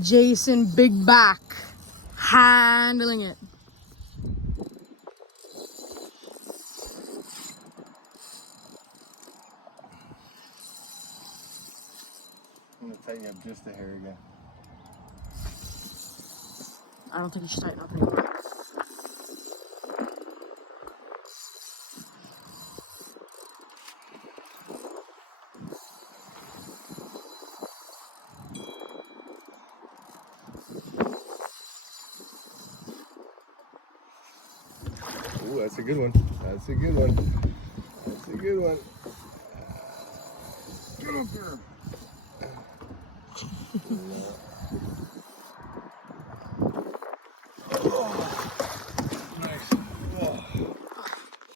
Jason, big back, handling it. I'm gonna tighten you up just a hair again. I don't think you should tighten up anymore. Ooh, that's a good one. That's a good one. That's a good one. Get up there. No.